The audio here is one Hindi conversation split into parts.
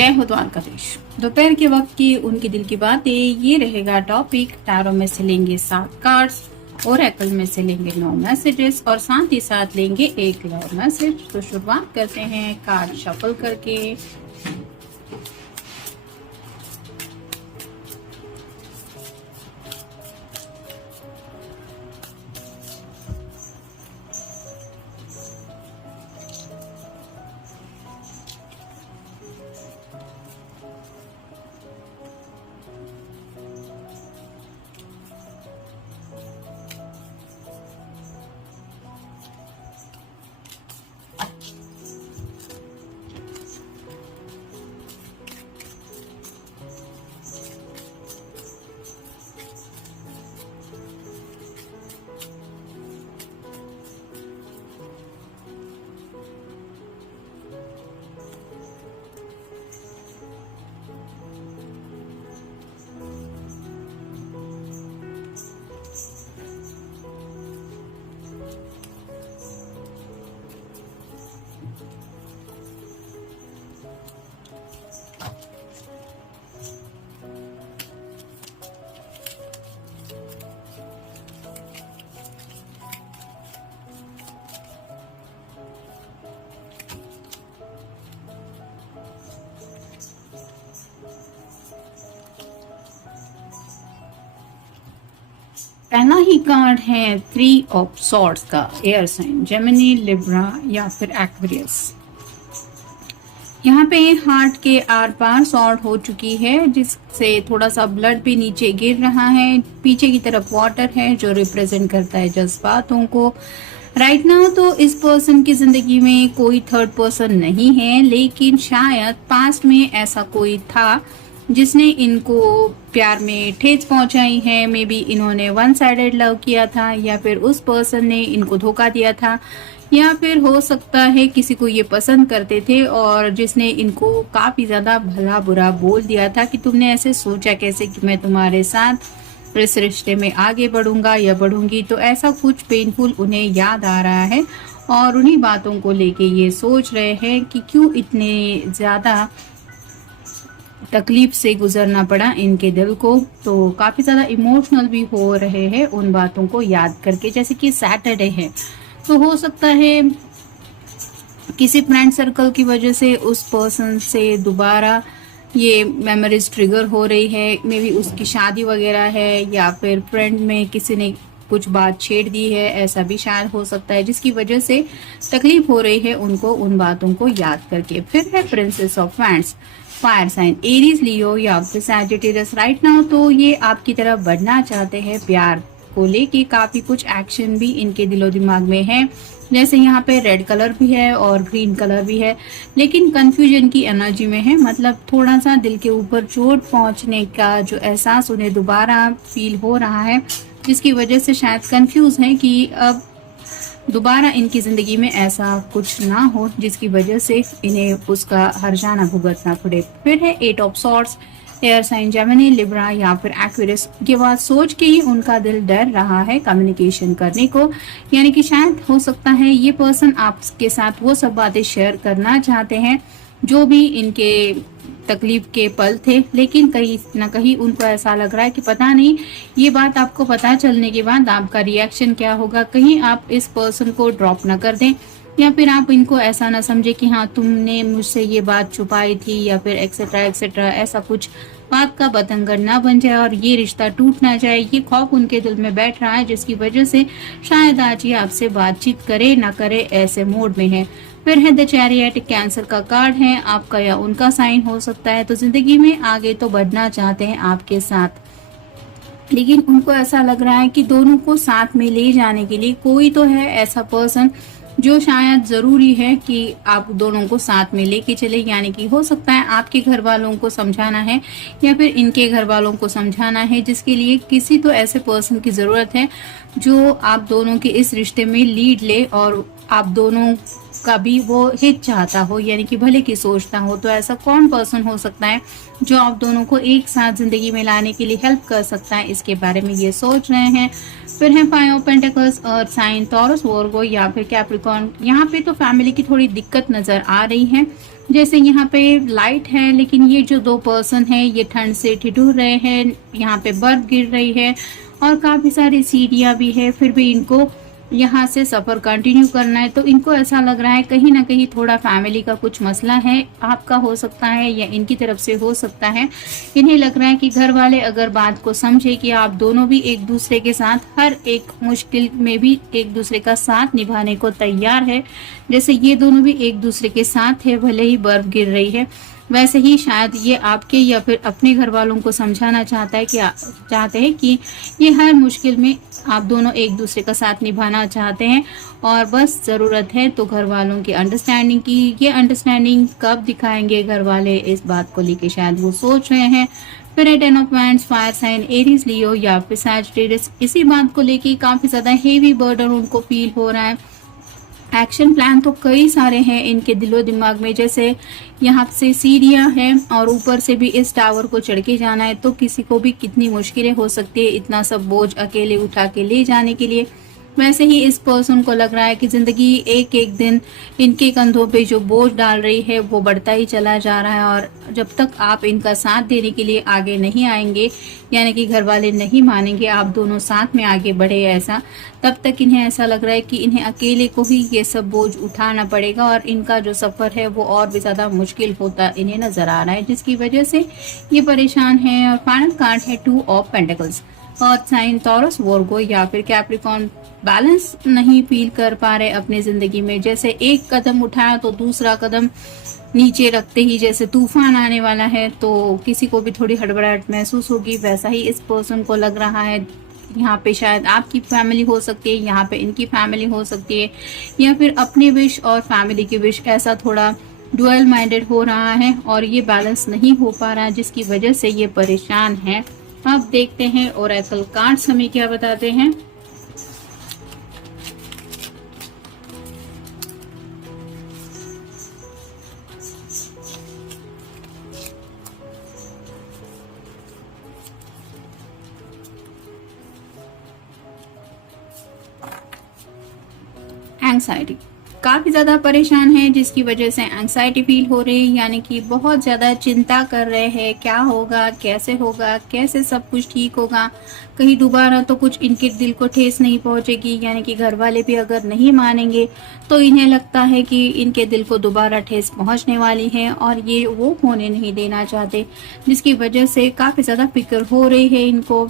जय हो द्वारकाधीश। दोपहर के वक्त की उनकी दिल की बातें, ये रहेगा टॉपिक। टैरो में से लेंगे 7 कार्ड्स, ओरेकल में से लेंगे 9 मैसेजेस और साथ ही साथ लेंगे एक लव मैसेज। तो शुरुआत करते हैं कार्ड शफल करके। पहला ही कार्ड है 3 ऑफ सॉर्ड्स का, एयर साइन जेमिनी, लिब्रा या फिर एक्वेरियस। यहाँ पे हार्ट के आर पार सॉर्ड हो चुकी है, जिससे थोड़ा सा ब्लड भी नीचे गिर रहा है। पीछे की तरफ वाटर है जो रिप्रेजेंट करता है जज्बातों को। राइट नाउ तो इस पर्सन की जिंदगी में कोई थर्ड पर्सन नहीं है, लेकिन शायद पास्ट में ऐसा कोई था जिसने इनको प्यार में ठेस पहुंचाई है। मे बी इन्होंने वन साइडेड लव किया था, या फिर उस पर्सन ने इनको धोखा दिया था, या फिर हो सकता है किसी को ये पसंद करते थे और जिसने इनको काफी ज्यादा भला बुरा बोल दिया था कि तुमने ऐसे सोचा कैसे कि मैं तुम्हारे साथ इस रिश्ते में आगे बढ़ूंगा या बढ़ूंगी। तो ऐसा कुछ पेनफुल उन्हें याद आ रहा है और उन्हीं बातों को लेके ये सोच रहे हैं कि क्यों इतने ज्यादा तकलीफ से गुजरना पड़ा इनके दिल को। तो काफी ज्यादा इमोशनल भी हो रहे हैं उन बातों को याद करके। जैसे कि सैटरडे है तो हो सकता है किसी फ्रेंड सर्कल की वजह से उस पर्सन से दोबारा ये मेमोरीज ट्रिगर हो रही है। मे बी उसकी शादी वगैरह है, या फिर फ्रेंड में किसी ने कुछ बात छेड़ दी है, ऐसा भी शायद हो सकता है, जिसकी वजह से तकलीफ हो रही है उनको उन बातों को याद करके। फिर है princess of wands, fire sign Aries, Leo या फिर सैजिटेरियस। राइट नाउ तो ये आपकी तरफ बढ़ना चाहते हैं, प्यार को लेके काफी कुछ एक्शन भी इनके दिलो दिमाग में है। जैसे यहाँ पे रेड कलर भी है और ग्रीन कलर भी है, लेकिन कंफ्यूजन की एनर्जी में है। मतलब थोड़ा सा दिल के ऊपर चोट पहुंचने का जो एहसास उन्हें दोबारा फील हो रहा है, जिसकी वजह से शायद कंफ्यूज है कि अब दोबारा इनकी जिंदगी में ऐसा कुछ ना हो जिसकी वजह से इन्हें उसका हर्जाना भुगतना पड़े। फिर है 8 of swords, air sign Gemini, Libra या फिर एक्वेरियस। ये बात सोच के ही उनका दिल डर रहा है कम्युनिकेशन करने को, यानी कि शायद हो सकता है ये पर्सन आपके साथ वो सब बातें शेयर करना चाहते हैं जो भी इनके तकलीफ के पल थे, लेकिन कहीं ना कहीं उनको ऐसा लग रहा है कि पता नहीं ये बात आपको पता चलने के बाद आपका रिएक्शन क्या होगा। कहीं आप इस पर्सन को ड्रॉप ना कर दें, या फिर आप इनको ऐसा ना समझे कि हाँ तुमने मुझसे ये बात छुपाई थी, या फिर एक्सेट्रा एक्सेट्रा। ऐसा कुछ बात का बतंगड़ ना बन जाए और ये रिश्ता टूट ना जाए। ये खौफ उनके दिल में बैठ रहा है, जिसकी वजह से शायद आज ये आपसे बातचीत करे ना करे ऐसे मोड में है। फिर है द चैरियट, कैंसर का कार्ड है, आपका या उनका साइन हो सकता है। तो जिंदगी में आगे तो बढ़ना चाहते हैं आपके साथ, लेकिन उनको ऐसा लग रहा है कि दोनों को साथ में ले जाने के लिए कोई तो है ऐसा पर्सन जो शायद जरूरी है कि आप दोनों को साथ में लेके चले। यानी कि हो सकता है आपके घर वालों को समझाना है या फिर इनके घर वालों को समझाना है, जिसके लिए किसी तो ऐसे पर्सन की जरूरत है जो आप दोनों के इस रिश्ते में लीड ले और आप दोनों का भी वो हित चाहता हो, यानी कि भले की सोचता हो। तो ऐसा कौन पर्सन हो सकता है जो आप दोनों को एक साथ जिंदगी में लाने के लिए हेल्प कर सकता है, इसके बारे में ये सोच रहे हैं। फिर है 5 of pentacles, earth sign, Taurus, Virgo या फिर कैप्रिकॉर्न। यहाँ पे तो फैमिली की थोड़ी दिक्कत नजर आ रही है। जैसे यहाँ पे लाइट है, लेकिन ये जो दो पर्सन है ये ठंड से ठिठुर रहे हैं। यहाँ पे बर्फ गिर रही है और काफी सारी सीढ़ियां भी है, फिर भी इनको यहाँ से सफर कंटिन्यू करना है। तो इनको ऐसा लग रहा है कहीं ना कहीं थोड़ा फैमिली का कुछ मसला है, आपका हो सकता है या इनकी तरफ से हो सकता है। इन्हें लग रहा है कि घर वाले अगर बात को समझे कि आप दोनों भी एक दूसरे के साथ हर एक मुश्किल में भी एक दूसरे का साथ निभाने को तैयार है। जैसे ये दोनों भी एक दूसरे के साथ है, भले ही बर्फ गिर रही है, वैसे ही शायद ये आपके या फिर अपने घर वालों को समझाना चाहते हैं कि ये हर मुश्किल में आप दोनों एक दूसरे का साथ निभाना चाहते हैं और बस ज़रूरत है तो घर वालों की अंडरस्टैंडिंग की। ये अंडरस्टैंडिंग कब दिखाएंगे घर वाले, इस बात को लेके शायद वो सोच रहे हैं। फिर है 10 of wands, fire sign, Aries, Leo या फिर सैजिटेरियस। इसी बात को लेके काफी ज्यादा हेवी बर्डन उनको फील हो रहा है। एक्शन प्लान तो कई सारे हैं इनके दिलो दिमाग में, जैसे यहाँ से सीढ़ियां हैं और ऊपर से भी इस टावर को चढ़ के जाना है। तो किसी को भी कितनी मुश्किलें हो सकती है इतना सब बोझ अकेले उठा के ले जाने के लिए। वैसे ही इस पर्सन को लग रहा है कि जिंदगी एक एक दिन इनके कंधों पे जो बोझ डाल रही है वो बढ़ता ही चला जा रहा है। और जब तक आप इनका साथ देने के लिए आगे नहीं आएंगे, यानी कि घर वाले नहीं मानेंगे आप दोनों साथ में आगे बढ़े ऐसा, तब तक इन्हें ऐसा लग रहा है कि इन्हें अकेले को ही ये सब बोझ उठाना पड़ेगा और इनका जो सफर है वो और भी ज्यादा मुश्किल होता इन्हें नजर आ रहा है, जिसकी वजह से ये परेशान है। और फाइनल कार्ड है 2 of pentacles, earth sign, Taurus, Virgo या फिर कैप्रिकॉर्न। बैलेंस नहीं फील कर पा रहे अपनी जिंदगी में, जैसे एक कदम उठाया तो दूसरा कदम नीचे रखते ही जैसे तूफान आने वाला है। तो किसी को भी थोड़ी हड़बड़ाहट महसूस होगी, वैसा ही इस पर्सन को लग रहा है। यहाँ पे शायद आपकी फैमिली हो सकती है, यहाँ पे इनकी फैमिली हो सकती है, या फिर अपनी विश और फैमिली की विश, ऐसा थोड़ा डुअल माइंडेड हो रहा है और ये बैलेंस नहीं हो पा रहा है, जिसकी वजह से ये परेशान है। अब देखते हैं ओरेकल कार्ड्स हमें क्या बताते हैं। एंग्जाइटी, काफी ज्यादा परेशान है, जिसकी वजह से एंग्जाइटी फील हो रही है, यानी कि बहुत ज्यादा चिंता कर रहे हैं क्या होगा, कैसे सब कुछ ठीक होगा, कहीं दोबारा तो कुछ इनके दिल को ठेस नहीं पहुंचेगी। यानी कि घर वाले भी अगर नहीं मानेंगे तो इन्हें लगता है कि इनके दिल को दोबारा ठेस पहुंचने वाली है और ये वो होने नहीं देना चाहते, जिसकी वजह से काफी ज्यादा फिक्र हो रही है इनको।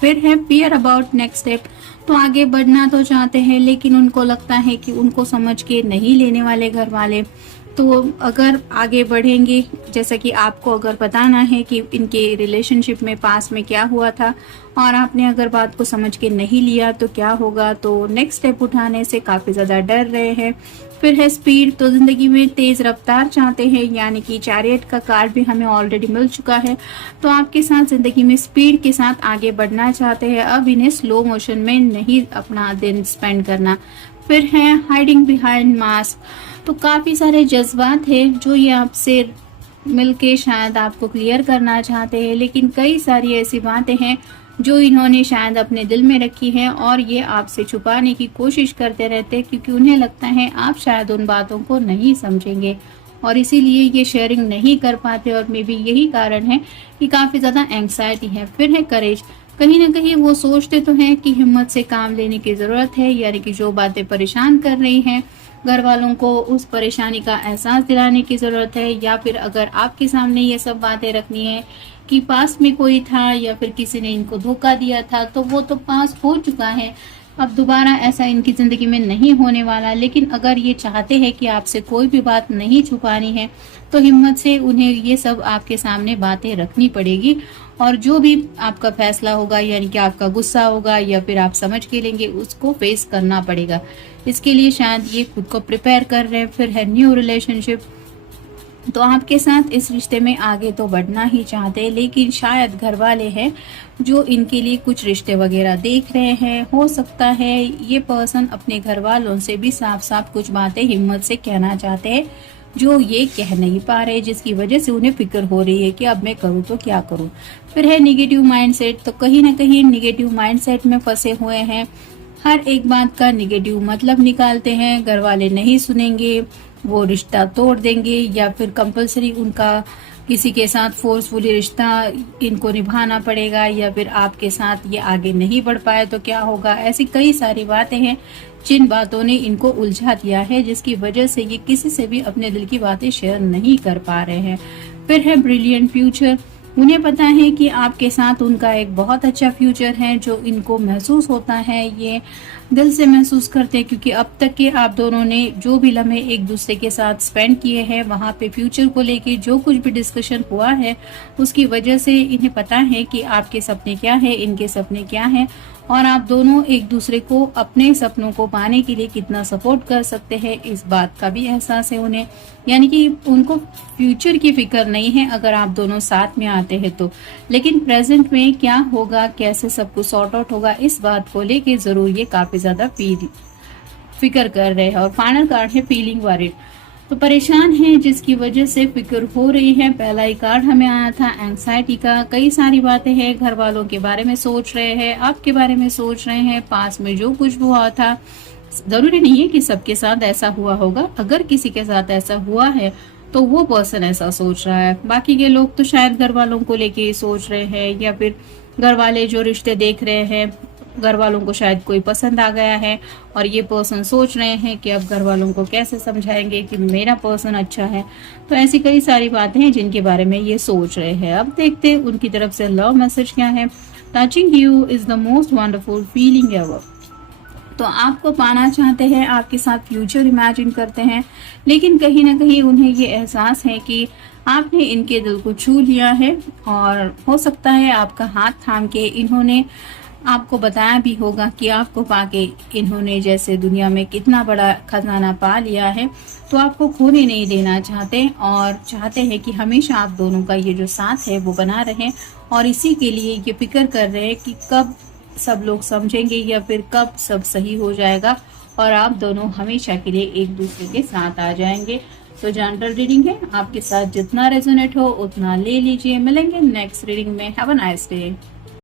फिर है फियर अबाउट नेक्स्ट स्टेप, तो आगे बढ़ना तो चाहते हैं लेकिन उनको लगता है कि उनको समझ के नहीं लेने वाले घर वाले। तो अगर आगे बढ़ेंगे, जैसा कि आपको अगर बताना है कि इनके रिलेशनशिप में पास में क्या हुआ था और आपने अगर बात को समझ के नहीं लिया तो क्या होगा, तो नेक्स्ट स्टेप उठाने से काफ़ी ज़्यादा डर रहे हैं। फिर है स्पीड, तो ज़िंदगी में तेज़ रफ्तार चाहते हैं, यानी कि चैरियट का कार्ड भी हमें ऑलरेडी मिल चुका है। तो आपके साथ ज़िंदगी में स्पीड के साथ आगे बढ़ना चाहते हैं, अब इन्हें स्लो मोशन में नहीं अपना दिन स्पेंड करना। फिर है हाइडिंग बिहाइंड मास्क, तो काफ़ी सारे जज्बात हैं जो ये आपसे मिलके शायद आपको क्लियर करना चाहते हैं, लेकिन कई सारी ऐसी बातें हैं जो इन्होंने शायद अपने दिल में रखी है और ये आपसे छुपाने की कोशिश करते रहते हैं, क्योंकि उन्हें लगता है आप शायद उन बातों को नहीं समझेंगे और इसीलिए ये शेयरिंग नहीं कर पाते। और मे बी यही कारण है कि काफ़ी ज़्यादा एंग्जाइटी है। फिर है करेज, कहीं ना कहीं वो सोचते तो हैं कि हिम्मत से काम लेने की ज़रूरत है, यानी कि जो बातें परेशान कर रही हैं घर वालों को उस परेशानी का एहसास दिलाने की ज़रूरत है। या फिर अगर आपके सामने ये सब बातें रखनी है कि पास में कोई था या फिर किसी ने इनको धोखा दिया था, तो वो तो पास हो चुका है, अब दोबारा ऐसा इनकी ज़िंदगी में नहीं होने वाला। लेकिन अगर ये चाहते हैं कि आपसे कोई भी बात नहीं छुपानी है तो हिम्मत से उन्हें ये सब आपके सामने बातें रखनी पड़ेगी और जो भी आपका फैसला होगा, यानी कि आपका गुस्सा होगा या फिर आप समझ के लेंगे, उसको फेस करना पड़ेगा। इसके लिए शायद ये खुद को प्रिपेयर कर रहे हैं। फिर है न्यू रिलेशनशिप, तो आपके साथ इस रिश्ते में आगे तो बढ़ना ही चाहते हैं, लेकिन शायद घर वाले हैं जो इनके लिए कुछ रिश्ते वगैरह देख रहे हैं। हो सकता है ये पर्सन अपने घर वालों से भी साफ साफ कुछ बातें हिम्मत से कहना चाहते हैं जो ये कह नहीं पा रहे, जिसकी वजह से उन्हें फिक्र हो रही है कि अब मैं करूँ तो क्या करूँ। फिर है निगेटिव माइंडसेट, तो कहीं ना कहीं निगेटिव माइंडसेट में फंसे हुए हैं, हर एक बात का निगेटिव मतलब निकालते हैं, घर वाले नहीं सुनेंगे, वो रिश्ता तोड़ देंगे, या फिर कंपलसरी उनका किसी के साथ फोर्सफुली रिश्ता इनको निभाना पड़ेगा, या फिर आपके साथ ये आगे नहीं बढ़ पाए तो क्या होगा। ऐसी कई सारी बातें हैं जिन बातों ने इनको उलझा दिया है, जिसकी वजह से ये किसी से भी अपने दिल की बातें शेयर नहीं कर पा रहे हैं। फिर है ब्रिलियंट फ्यूचर, उन्हें पता है कि आपके साथ उनका एक बहुत अच्छा फ्यूचर है, जो इनको महसूस होता है, ये दिल से महसूस करते हैं, क्योंकि अब तक के आप दोनों ने जो भी लम्हे एक दूसरे के साथ स्पेंड किए हैं, वहाँ पे फ्यूचर को लेके जो कुछ भी डिस्कशन हुआ है, उसकी वजह से इन्हें पता है कि आपके सपने क्या है, इनके सपने क्या हैं, और आप दोनों एक दूसरे को अपने सपनों को पाने के लिए कितना सपोर्ट कर सकते हैं, इस बात का भी एहसास है उन्हें। यानी कि उनको फ्यूचर की फिक्र नहीं है अगर आप दोनों साथ में आते हैं तो, लेकिन प्रेजेंट में क्या होगा, कैसे सब कुछ सॉर्ट आउट होगा, इस बात को लेके जरूर ये काफी ज्यादा फिक्र कर रहे हैं। और फाइनल कार्ड है फीलिंग वरीड, तो परेशान है जिसकी वजह से फिक्र हो रही है। पहला ही कार्ड हमें आया था एंग्जाइटी का, कई सारी बातें हैं, घर वालों के बारे में सोच रहे हैं, आपके बारे में सोच रहे हैं, पास में जो कुछ हुआ था। जरूरी नहीं है कि सबके साथ ऐसा हुआ होगा, अगर किसी के साथ ऐसा हुआ है तो वो पर्सन ऐसा सोच रहा है, बाकी के लोग तो शायद घर वालों को लेके सोच रहे हैं, या फिर घर वाले जो रिश्ते देख रहे हैं, घर वालों को शायद कोई पसंद आ गया है, और ये पर्सन सोच रहे हैं कि अब घर वालों को कैसे समझाएंगे कि मेरा पर्सन अच्छा है। तो ऐसी कई सारी बातें हैं जिनके बारे में ये सोच रहे हैं। अब देखते हैं उनकी तरफ से लव मैसेज क्या है। Touching you is the most wonderful feeling ever, तो आपको पाना चाहते हैं, आपके साथ फ्यूचर इमेजिन करते हैं, लेकिन कहीं ना कहीं उन्हें ये एहसास है कि आपने इनके दिल को छू लिया है, और हो सकता है आपका हाथ थाम के इन्होंने आपको बताया भी होगा कि आपको पाके इन्होंने जैसे दुनिया में कितना बड़ा खजाना पा लिया है, तो आपको खोने नहीं देना चाहते, और चाहते हैं कि हमेशा आप दोनों का ये जो साथ है वो बना रहे, और इसी के लिए ये फिक्र कर रहे हैं कि कब सब लोग समझेंगे या फिर कब सब सही हो जाएगा, और आप दोनों हमेशा के लिए एक दूसरे के साथ आ जाएंगे। तो जनरल रीडिंग है, आपके साथ जितना रेजोनेट हो उतना ले लीजिए। मिलेंगे नेक्स्ट रीडिंग में। Have a nice day.